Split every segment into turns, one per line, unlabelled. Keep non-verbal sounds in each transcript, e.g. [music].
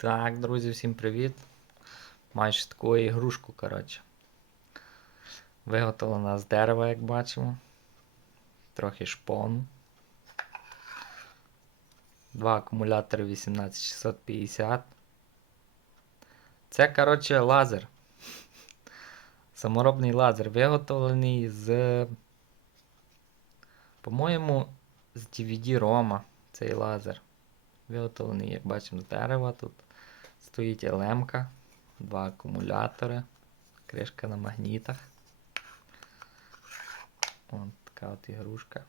Так, друзі, всім привіт. Майже таку ігрушку, коротше. Виготовлена з дерева, як бачимо. Трохи шпону. Два акумулятори 18650. Це, коротше, лазер. Саморобний лазер виготовлений з. По-моєму, з DVD-ROM цей лазер. Виготовлений, як бачимо, з дерева. Тут стоїть елемка, два акумулятори, кришка на магнітах. От така от ігрушка.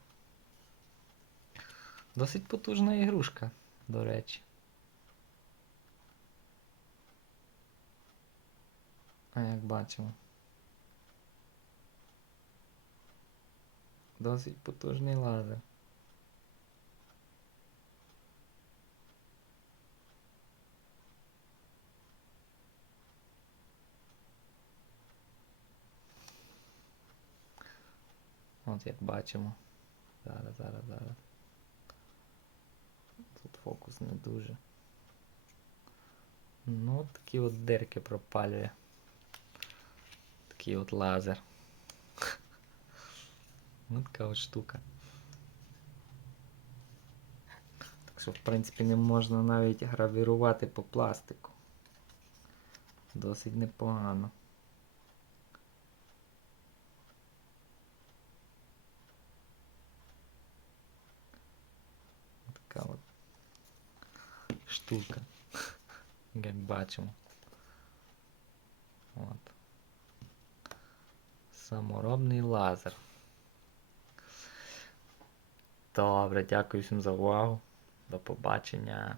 Досить потужна ігрушка, до речі. А як бачимо. Досить потужний лазер. От як бачимо. Зараз, зараз, зараз. Тут фокус не дуже. Ну, такі от дирки пропалює. Такий от лазер. [laughs] Ну, така от штука. Так що, в принципі, не можна навіть гравірувати по пластику. Досить непогано. Така от штука. Як бачимо. От. Саморобний лазер. Добре, дякую всім за увагу. До побачення.